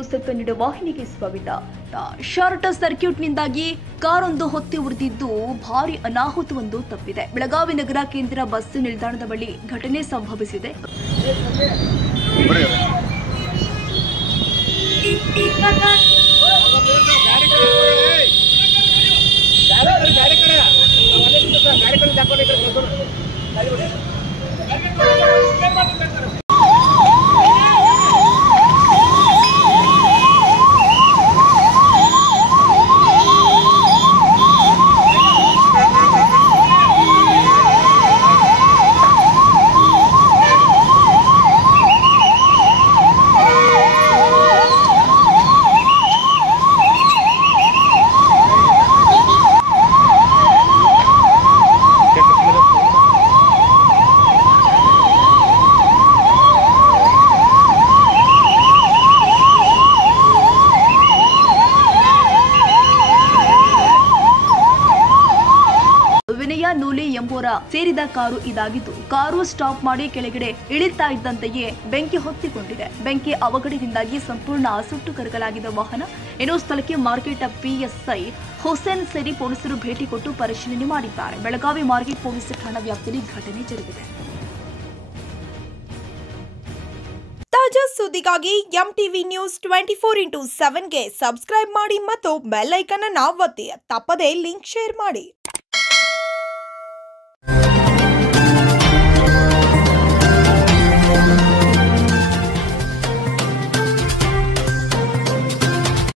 Joseph Kannada ವಾಹಿನಿಗೆ ಸ್ವಾಗತ. Short ಸರ್ಕ್ಯೂಟ್ನಿಂದಾಗಿ ಕಾರೊಂದು ಹೊತ್ತಿ ಉರಿದಿದ್ದು ಭಾರಿ ಅನಾಹುತವೊಂದು ತಪ್ಪಿದೆ. ಬೆಳಗಾವಿ ನಗರ ಕೇಂದ್ರ ಬಸ್ ನಿಲ್ದಾಣದ ಬಳಿ ಘಟನೆ ಸಂಭವಿಸಿದೆ. ನೂಲೆ ಎಂಬುವರ ಸೇರಿದ ಕಾರು ಇದಾಗಿದ್ದು, ಕಾರು ಸ್ಟಾಪ್ ಮಾಡಿ ಕೆಳಗಡೆ ಇಳಿತಾ ಇದ್ದಂತೆಯೇ ಬೆಂಕಿ ಹೊತ್ತಿಕೊಂಡಿದೆ. ಬೆಂಕಿ ಅವಘಡದಿಂದಾಗಿ ಸಂಪೂರ್ಣ ಸುಟ್ಟು ಕರಕಲಾಗಿದ್ದ ವಾಹನ. ಇನ್ನು ಸ್ಥಳಕ್ಕೆ ಮಾರ್ಕೆಟ್ ಪಿಎಸ್ಐ ಹುಸೇನ್ ಸೇರಿ ಪೊಲೀಸರು ಭೇಟಿ ಕೊಟ್ಟು ಪರಿಶೀಲನೆ ಮಾಡಿದ್ದಾರೆ. ಬೆಳಗಾವಿ ಮಾರ್ಕೆಟ್ ಪೊಲೀಸ್ ಠಾಣಾ ವ್ಯಾಪ್ತಿಯಲ್ಲಿ ಘಟನೆ ಜರುಗಿದೆ. ತಾಜಾ ಸುದ್ದಿಗಾಗಿ ಎಂಟಿವಿ ನ್ಯೂಸ್ 24x7ಗೆ ಸಬ್ಸ್ಕ್ರೈಬ್ ಮಾಡಿ ಮತ್ತು ಬೆಲ್ ಐಕಾನ್ ಅನ್ನು ಒತ್ತಿ. ತಪ್ಪದೇ ಲಿಂಕ್ ಶೇರ್ ಮಾಡಿ.